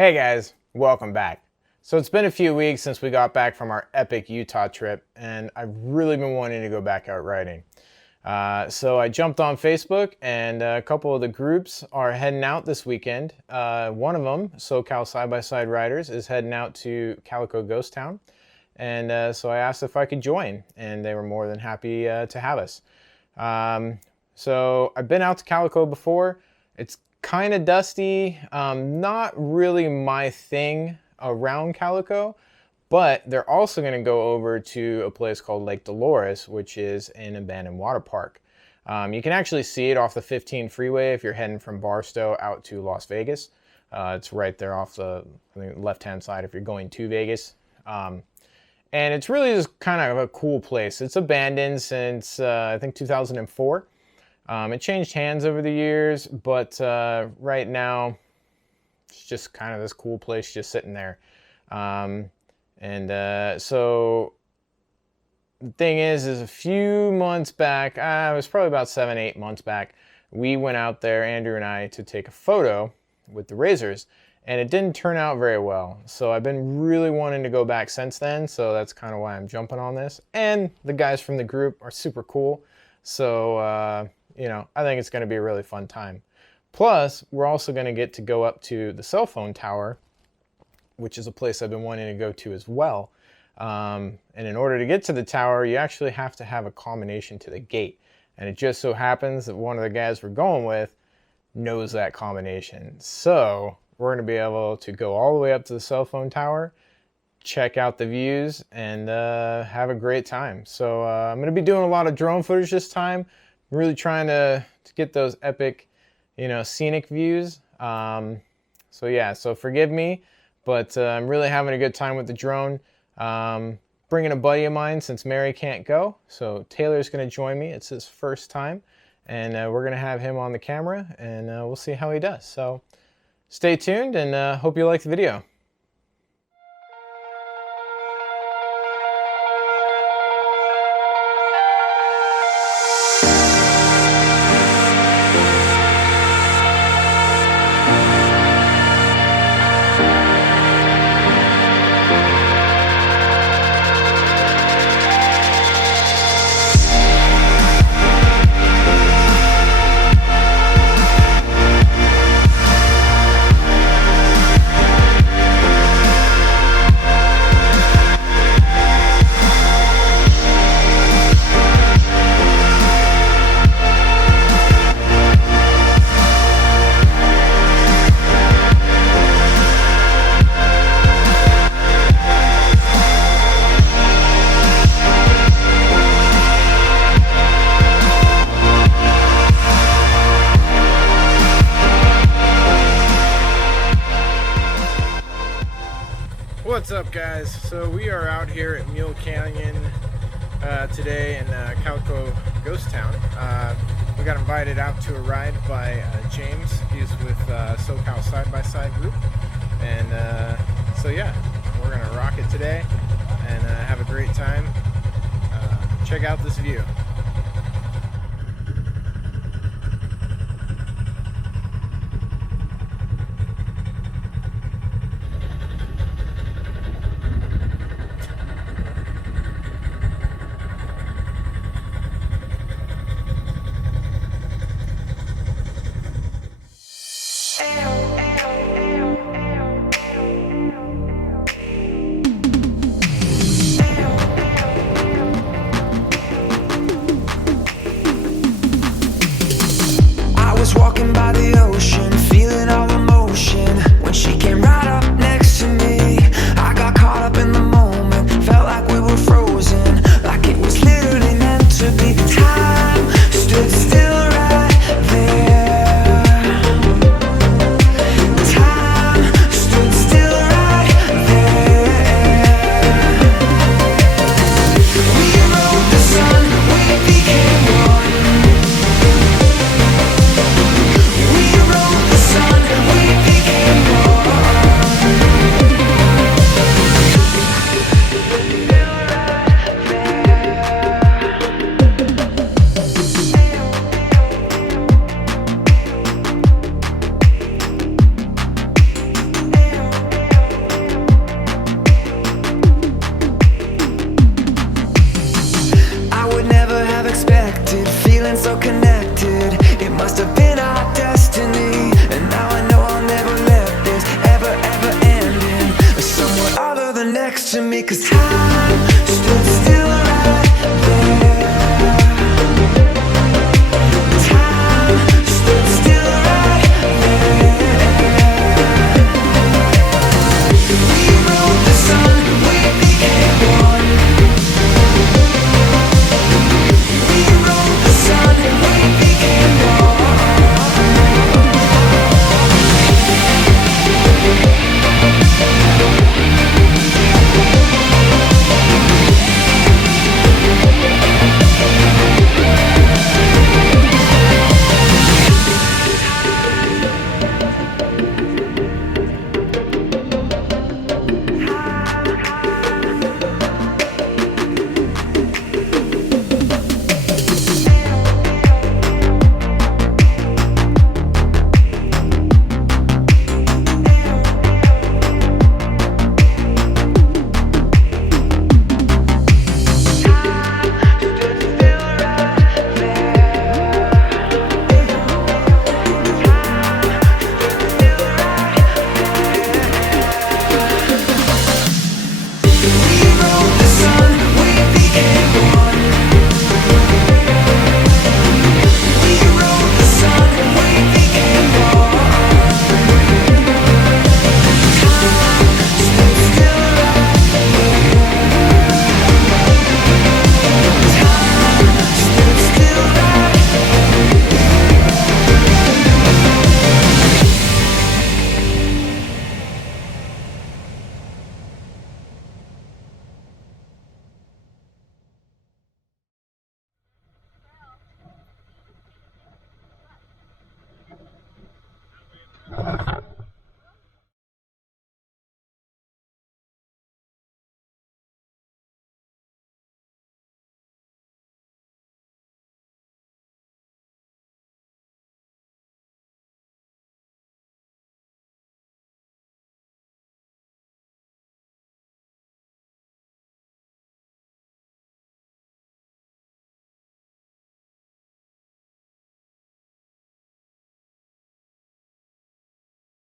Hey guys, welcome back. So it's been a few weeks since we got back from our epic Utah trip, and I've really been wanting to go back out riding. So I jumped on Facebook, and a couple of the groups are heading out this weekend. One of them, SoCal Side-by-Side Riders, is heading out to Calico Ghost Town. And so I asked if I could join, and they were more than happy to have us. So I've been out to Calico before. It's kind of dusty, not really my thing around Calico, but they're also going to go over to a place called Lake Dolores, which is an abandoned water park. You can actually see it off the 15 freeway if you're heading from Barstow out to Las Vegas. It's right there off the left-hand side if you're going to Vegas. And it's really just kind of a cool place. It's abandoned since I think 2004. It changed hands over the years, but right now it's just kind of this cool place just sitting there. So the thing is a few months back, it was probably about 7-8 months back, we went out there, Andrew and I, to take a photo with the razors, and it didn't turn out very well. So I've been really wanting to go back since then, so that's kind of why I'm jumping on this. And the guys from the group are super cool, so you know, I think it's going to be a really fun time. Plus, we're also going to get to go up to the cell phone tower, which is a place I've been wanting to go to as well. And in order to get to the tower, you actually have to have a combination to the gate. And it just so happens that one of the guys we're going with knows that combination. So we're going to be able to go all the way up to the cell phone tower, check out the views, and have a great time. So I'm going to be doing a lot of drone footage this time. I'm really trying to get those epic, you know, scenic views. So yeah, so forgive me, but I'm really having a good time with the drone. Bringing a buddy of mine since Mary can't go, so Taylor's going to join me. It's his first time, and we're going to have him on the camera, and we'll see how he does. So stay tuned, and hope you like the video. What's up, guys? So we are out here at Mule Canyon today in Calico Ghost Town. We got invited out to a ride by James. He's with SoCal Side-by-Side Group, and so yeah, we're gonna rock it today and have a great time. Check out this view.